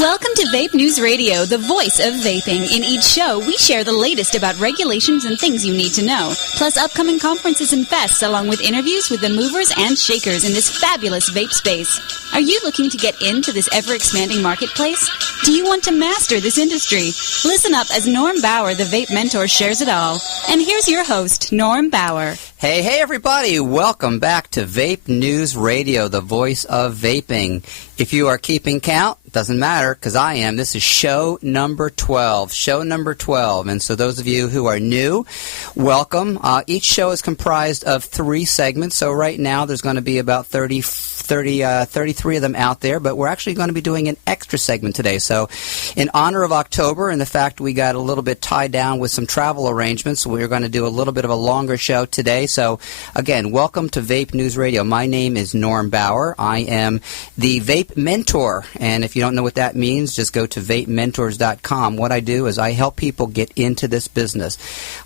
Welcome to Vape News Radio, the voice of vaping. In each show, we share the latest about regulations and things you need to know, plus upcoming conferences and fests, along with interviews with the movers and shakers in this fabulous vape space. Are you looking to get into this ever-expanding marketplace? Do you want to master this industry? Listen up as Norm Bauer, the Vape Mentor, shares it all. And here's your host, Norm Bauer. Hey, everybody. Welcome back to Vape News Radio, the voice of vaping. If you are keeping count, doesn't matter, because I am. This is show number 12. Show number 12. And so those of you who are new, welcome. Each show is comprised of 3 segments. So right now there's going to be about 33 of them out there, but we're actually going to be doing an extra segment today. So in honor of October and the fact we got a little bit tied down with some travel arrangements, we're going to do a little bit of a longer show today. So again, welcome to Vape News Radio. My name is Norm Bauer. I am the Vape Mentor, and if you don't know what that means, just go to VapeMentors.com. What I do is I help people get into this business.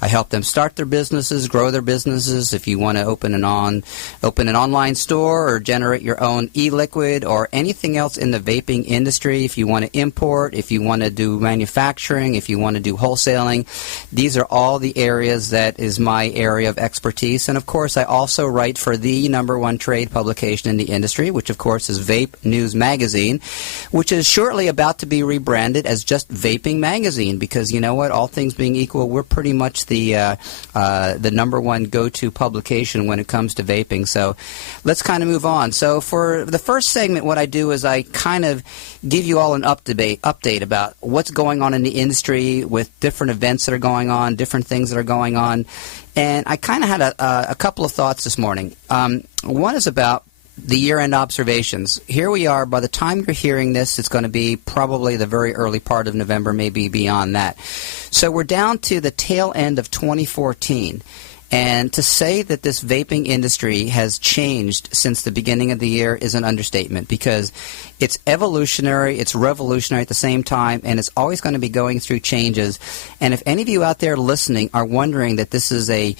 I help them start their businesses, grow their businesses. If you want to open an online store or generate your own e-liquid or anything else in the vaping industry, if you want to import, if you want to do manufacturing, if you want to do wholesaling, these are all the areas that is my area of expertise. And of course, I also write for the #1 trade publication in the industry, which of course is Vape News Magazine, which is shortly about to be rebranded as just Vaping Magazine, because you know what, all things being equal, we're pretty much the #1 go-to publication when it comes to vaping. So let's kind of move on. So for the first segment, what I do is I kind of give you all an update about what's going on in the industry with different events that are going on, different things that are going on. And I kind of had a couple of thoughts this morning. One is about the year-end observations. Here we are. By the time you're hearing this, it's going to be probably the very early part of November, maybe beyond that. So we're down to the tail end of 2014. And to say that this vaping industry has changed since the beginning of the year is an understatement, because it's evolutionary, it's revolutionary at the same time, and it's always going to be going through changes. And if any of you out there listening are wondering that this is a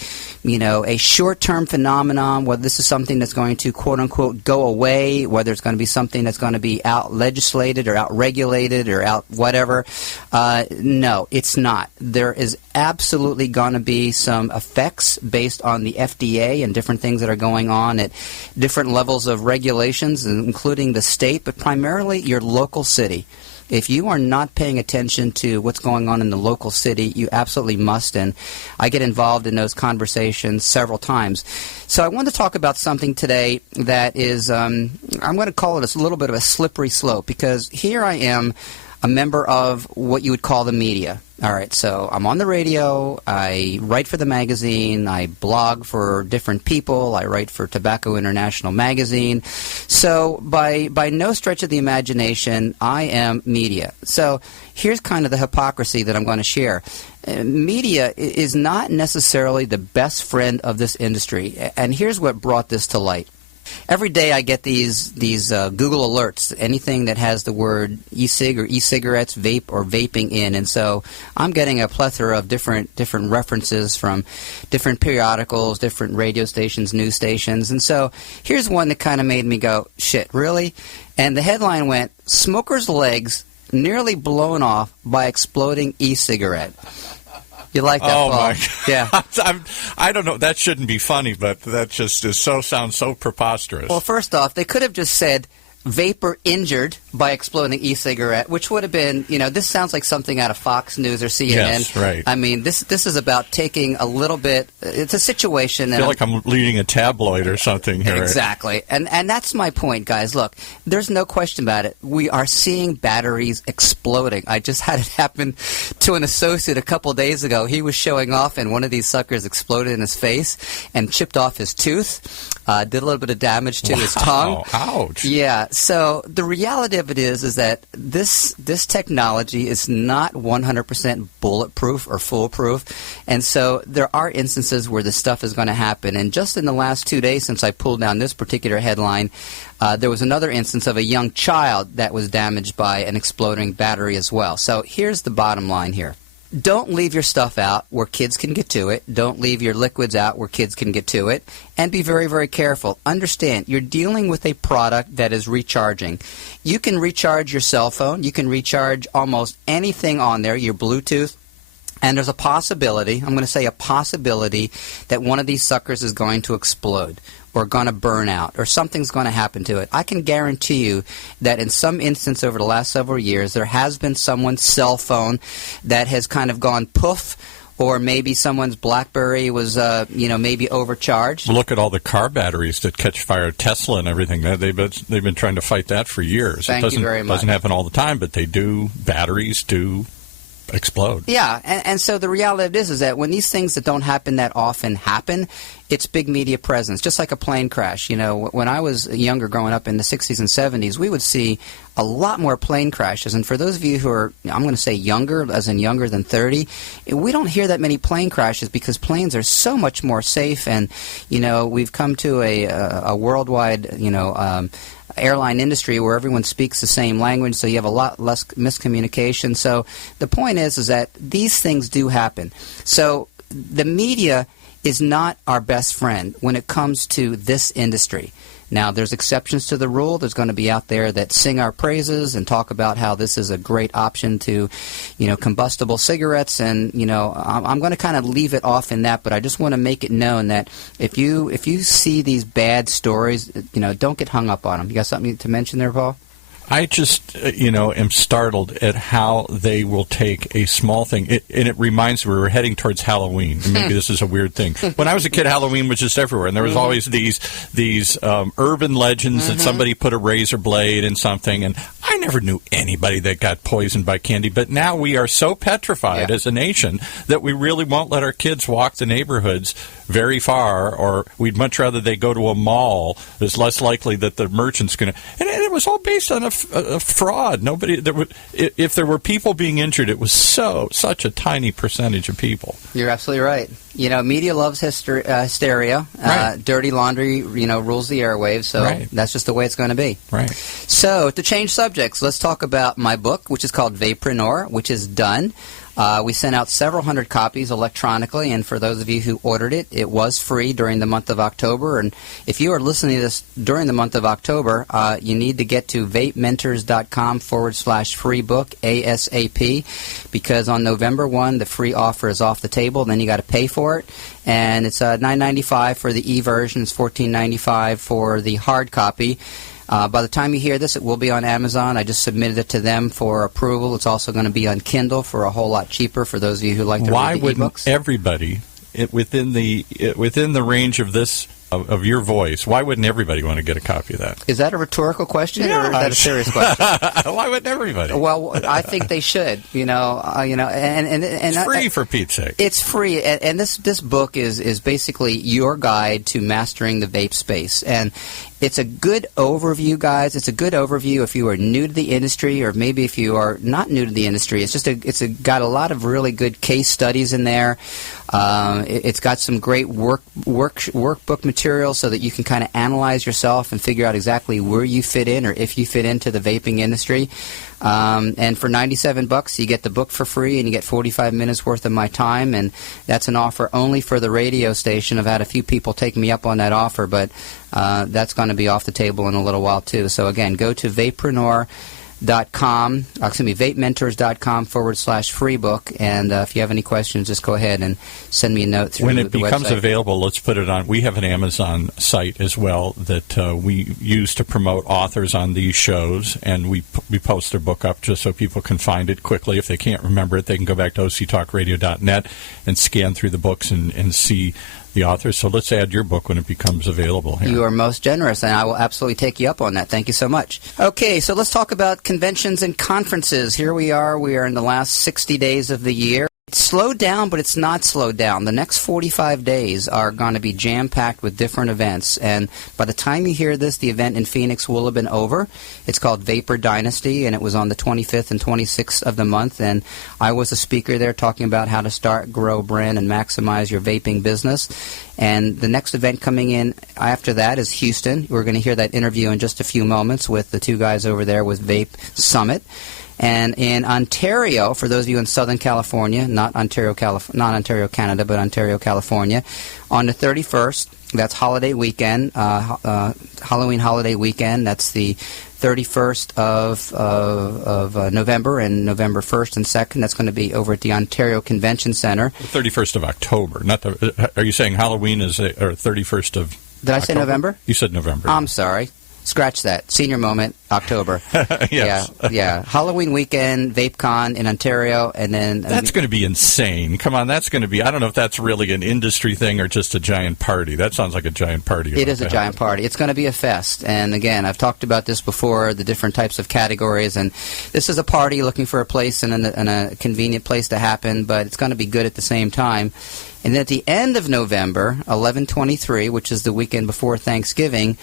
short-term phenomenon, whether this is something that's going to, quote-unquote, go away, whether it's going to be something that's going to be out-legislated or out-regulated or out-whatever, no, it's not. There is absolutely going to be some effects based on the FDA and different things that are going on at different levels of regulations, including the state, but primarily your local city. If you are not paying attention to what's going on in the local city, you absolutely must, and I get involved in those conversations several times. So I want to talk about something today that is, I'm going to call it a little bit of a slippery slope, because here I am, a member of what you would call the media. All right, so I'm on the radio, I write for the magazine, I blog for different people, I write for Tobacco International magazine. So by no stretch of the imagination, I am media. So here's kind of the hypocrisy that I'm going to share. Media is not necessarily the best friend of this industry, and here's what brought this to light. Every day I get these Google alerts, anything that has the word e-cig or e-cigarettes, vape, or vaping in. And so I'm getting a plethora of different references from different periodicals, different radio stations, news stations. And so here's one that kind of made me go, shit, really? And the headline went, "Smoker's legs nearly blown off by exploding e-cigarette." You like that, Paul? Oh, my God. Yeah. I don't know. That shouldn't be funny, but that just sounds so preposterous. Well, first off, they could have just said, "Vapor injured by exploding e-cigarette," which would have been, this sounds like something out of Fox News or CNN. Yes, right. I mean, this is about taking a little bit, it's a situation. I feel like I'm leading a tabloid or something here. Exactly. And that's my point, guys. Look, there's no question about it. We are seeing batteries exploding. I just had it happen to an associate a couple days ago. He was showing off, and one of these suckers exploded in his face and chipped off his tooth. Did a little bit of damage to his tongue. Ouch. Yeah. So the reality of it is that this technology is not 100% bulletproof or foolproof, and so there are instances where this stuff is going to happen. And just in the last 2 days since I pulled down this particular headline, there was another instance of a young child that was damaged by an exploding battery as well. So here's the bottom line here. don't leave your stuff out where kids can get to it. Don't leave your liquids out where kids can get to it. And be very, very careful. Understand, you're dealing with a product that is recharging. You can recharge your cell phone. You can recharge almost anything on there, your Bluetooth. And there's a possibility, I'm going to say a possibility, that one of these suckers is going to explode or going to burn out or something's going to happen to it. I can guarantee you that in some instance over the last several years, there has been someone's cell phone that has kind of gone poof, or maybe someone's BlackBerry was, maybe overcharged. Look at all the car batteries that catch fire, Tesla and everything. They've been trying to fight that for years. Thank you very much. It doesn't happen all the time, but they do. Batteries do explode. Yeah, and so the reality of it is that when these things that don't happen that often happen, it's big media presence, just like a plane crash. You know, when I was younger growing up in the 60s and 70s, we would see a lot more plane crashes. And for those of you who are, I'm going to say younger, as in younger than 30, we don't hear that many plane crashes because planes are so much more safe. And, you know, we've come to a worldwide, airline industry where everyone speaks the same language, so you have a lot less miscommunication. So the point is that these things do happen. So the media is not our best friend when it comes to this industry. Now, there's exceptions to the rule. There's going to be out there that sing our praises and talk about how this is a great option to, combustible cigarettes. And, I'm going to kind of leave it off in that, but I just want to make it known that if you see these bad stories, don't get hung up on them. You got something to mention there, Paul? I just, am startled at how they will take a small thing. And it reminds me, we're heading towards Halloween. And maybe this is a weird thing. When I was a kid, Halloween was just everywhere. And there was always these urban legends that somebody put a razor blade in something. And I never knew anybody that got poisoned by candy. But now we are so petrified as a nation that we really won't let our kids walk the neighborhoods very far, or we'd much rather they go to a mall. There's less likely that the merchant's going to... And it was all based on a fraud. If there were people being injured, it was such a tiny percentage of people. You're absolutely right. Media loves hysteria. Right. Dirty laundry, rules the airwaves. So that's just the way it's going to be. Right. So to change subjects, let's talk about my book, which is called Vapreneur, which is done. We sent out several hundred copies electronically, and for those of you who ordered it, it was free during the month of October. And if you are listening to this during the month of October, you need to get to VapeMentors.com/free book ASAP, because on November 1, the free offer is off the table. Then you got to pay for it, and it's $9.95 for the e-version. It's $14.95 for the hard copy. By the time you hear this, it will be on Amazon. I just submitted it to them for approval. It's also going to be on Kindle for a whole lot cheaper for those of you who like to read the ebooks. Why wouldn't everybody, within the range of this of your voice, why wouldn't everybody want to get a copy of that? Is that a rhetorical question or is that a serious question? Why wouldn't everybody? Well, I think they should. And it's free for Pete's sake. It's free, and this book is basically your guide to mastering the vape space, and it's a good overview, guys. It's a good overview if you are new to the industry, or maybe if you are not new to the industry. It's got a lot of really good case studies in there. It's got some great workbook material so that you can kind of analyze yourself and figure out exactly where you fit in, or if you fit into the vaping industry. And for $97, you get the book for free, and you get 45 minutes worth of my time, and that's an offer only for the radio station. I've had a few people take me up on that offer, but that's going to be off the table in a little while too. So again, go to VapeMentors.com/free book, and if you have any questions, just go ahead and send me a note through the website. When it becomes available, let's put it on. We have an Amazon site as well that we use to promote authors on these shows, and we post their book up just so people can find it quickly. If they can't remember it, they can go back to octalkradio.net and scan through the books and see the authors. So let's add your book when it becomes available here. You are most generous, and I will absolutely take you up on that. Thank you so much. Okay, so let's talk about conventions and conferences. Here we are. We are in the last 60 days of the year. It's slowed down, but it's not slowed down. The next 45 days are going to be jam-packed with different events, and by the time you hear this, the event in Phoenix will have been over. It's called Vapor Dynasty, and it was on the 25th and 26th of the month, and I was a speaker there talking about how to start, grow, brand, and maximize your vaping business. And the next event coming in after that is Houston. We're going to hear that interview in just a few moments with the two guys over there with Vape Summit. And in Ontario, for those of you in Southern California, not Ontario, Canada, but Ontario, California, on the 31st, that's holiday weekend, Halloween holiday weekend. That's the 31st of November and November 1st and 2nd. That's going to be over at the Ontario Convention Center. The 31st of October. Are you saying Halloween is or 31st of Did I say November? You said November. I'm sorry. Scratch that. Senior moment, October. Yes. Yeah. Halloween weekend, VapeCon in Ontario, and then... That's going to be insane. Come on, that's going to be... I don't know if that's really an industry thing or just a giant party. That sounds like a giant party. It is a giant party. It's going to be a fest. And again, I've talked about this before, the different types of categories, and this is a party looking for a place and a convenient place to happen, but it's going to be good at the same time. And then at the end of November, 11/23, which is the weekend before Thanksgiving,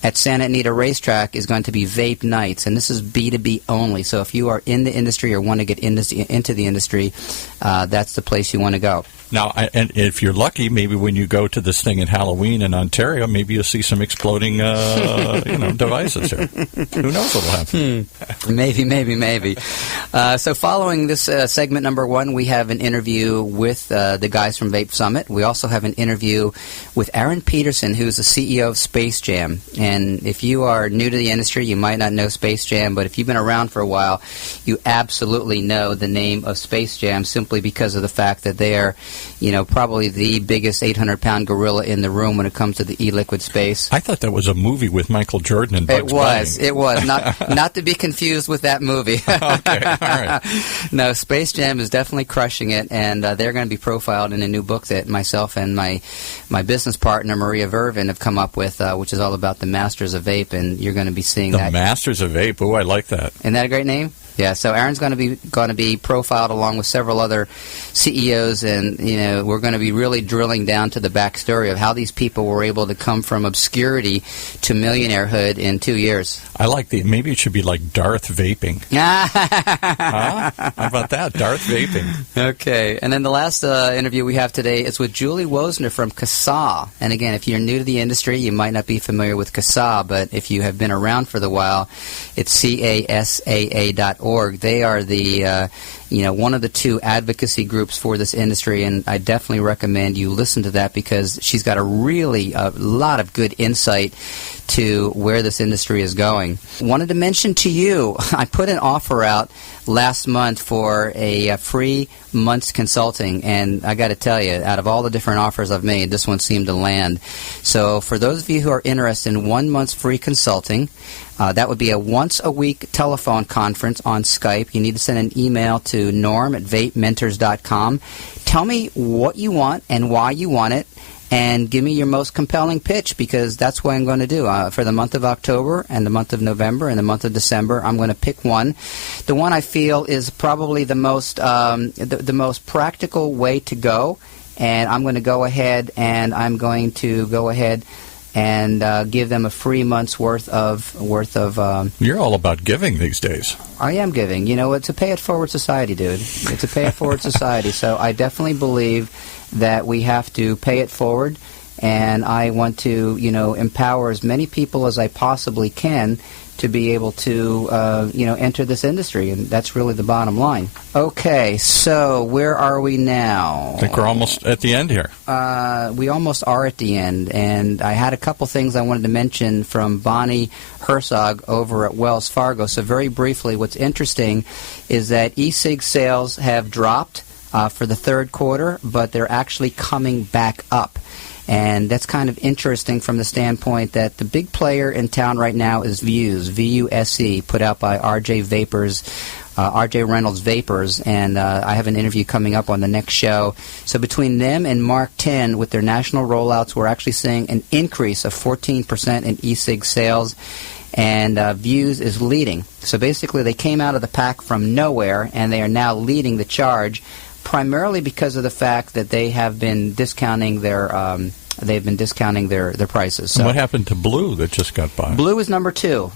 at Santa Anita Racetrack is going to be Vape Nights, and this is B2B only. So if you are in the industry or want to get into the industry, that's the place you want to go. Now, and if you're lucky, maybe when you go to this thing at Halloween in Ontario, maybe you'll see some exploding, devices here. Who knows what'll happen? Maybe. So following this segment number 1, we have an interview with the guys from Vape Summit. We also have an interview with Aaron Peterson, who's the CEO of Space Jam. And if you are new to the industry, you might not know Space Jam, but if you've been around for a while, you absolutely know the name of Space Jam simply because of the fact that they are, probably the biggest 800-pound gorilla in the room when it comes to the e-liquid space. I thought that was a movie with Michael Jordan and Bugs Bunny. It was. Not to be confused with that movie. Okay, all right. No, Space Jam is definitely crushing it, and they're going to be profiled in a new book that myself and my business partner, Maria Vervin, have come up with, which is all about the Masters of Vape, and you're going to be seeing that. The Masters of Vape. Oh, I like that. Isn't that a great name? Yeah, so Aaron's going to be profiled along with several other CEOs, and we're going to be really drilling down to the backstory of how these people were able to come from obscurity to millionairehood in 2 years. I like maybe it should be like Darth Vaping. Huh? How about that, Darth Vaping? Okay, and then the last interview we have today is with Julie Wozner from CASA. And again, if you're new to the industry, you might not be familiar with CASA, but if you have been around for the while, it's CASAA.org. They are the one of the 2 advocacy groups for this industry, and I definitely recommend you listen to that because she's got a lot of good insight to where this industry is going. Wanted to mention to you, I put an offer out last month for a free month's consulting, and I got to tell you, out of all the different offers I've made, this one seemed to land. So for those of you who are interested in 1 month's free consulting, that would be a once-a-week telephone conference on Skype. You need to send an email to norm@VapeMentors.com. Tell me what you want and why you want it, and give me your most compelling pitch, because that's what I'm going to do. For the month of October and the month of November and the month of December, I'm going to pick one. The one I feel is probably the most practical way to go, and I'm going to go ahead and give them a free month's worth of. You're all about giving these days. I am giving. It's a pay-it-forward society, dude. It's a pay-it-forward society. So I definitely believe that we have to pay it forward, and I want to, empower as many people as I possibly can to be able to, enter this industry, and that's really the bottom line. Okay, so where are we now? I think we're almost at the end here. We almost are at the end, and I had a couple things I wanted to mention from Bonnie Herzog over at Wells Fargo. So very briefly, what's interesting is that e-cig sales have dropped for the third quarter, but they're actually coming back up. And that's kind of interesting from the standpoint that the big player in town right now is Vuse, V-U-S-E, put out by R.J. Reynolds Vapors, and I have an interview coming up on the next show. So between them and Mark 10, with their national rollouts, we're actually seeing an increase of 14% in e-cig sales, and Vuse is leading. So basically they came out of the pack from nowhere, and they are now leading the charge, primarily because of the fact that they have been discounting their prices. So and what happened to Blue that just got by? Blue is number 2.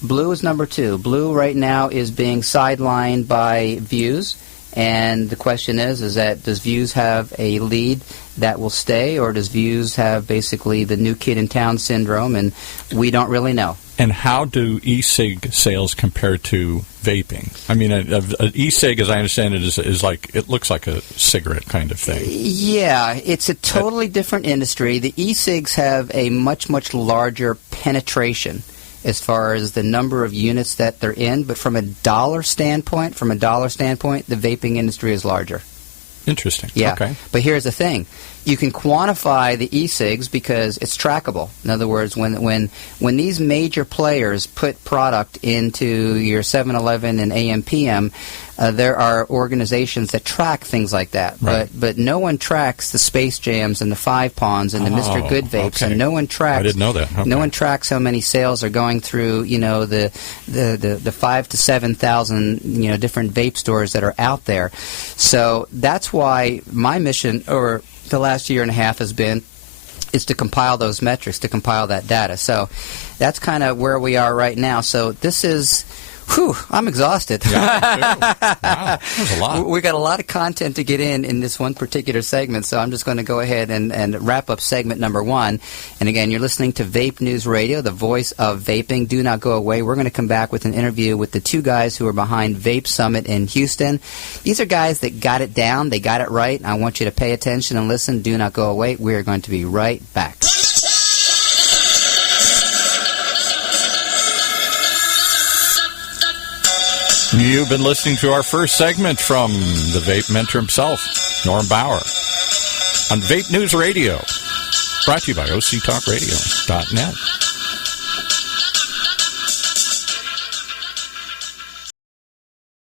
Blue right now is being sidelined by Vuse, And the question is that does Views have a lead that will stay, or does Views have basically the new kid in town syndrome? And we don't really know. And how do e-cig sales compare to vaping? I mean, an e-cig, as I understand it, is like, it looks like a cigarette kind of thing. Yeah, it's a totally different industry. The e-cigs have a much, much larger penetration as far as the number of units that they're in. But from a dollar standpoint, the vaping industry is larger. Interesting. Yeah. Okay. But here's the thing. You can quantify the e-cigs because it's trackable. In other words, when these major players put product into your 7-Eleven and AM/PM, there are organizations that track things like that. Right. But no one tracks the Space Jams and the 5 Ponds and the Mr. Good Vapes, okay. and no one tracks. I didn't know that. Okay. No one tracks how many sales are going through, the 5,000 to 7,000 different vape stores that are out there. So that's why my mission, or the last year and a half, has been is to compile those metrics, to compile that data. So that's kind of where we are right now. So this is, I'm exhausted. Yeah, wow, that was a lot. We got a lot of content to get in this one particular segment, so I'm just going to go ahead and wrap up segment number 1. And again, you're listening to Vape News Radio, the voice of vaping. Do not go away. We're going to come back with an interview with the 2 guys who are behind Vape Summit in Houston. These are guys that got it down. They got it right. I want you to pay attention and listen. Do not go away. We are going to be right back. You've been listening to our first segment from the Vape Mentor himself, Norm Bauer, on Vape News Radio, brought to you by OCTalkRadio.net.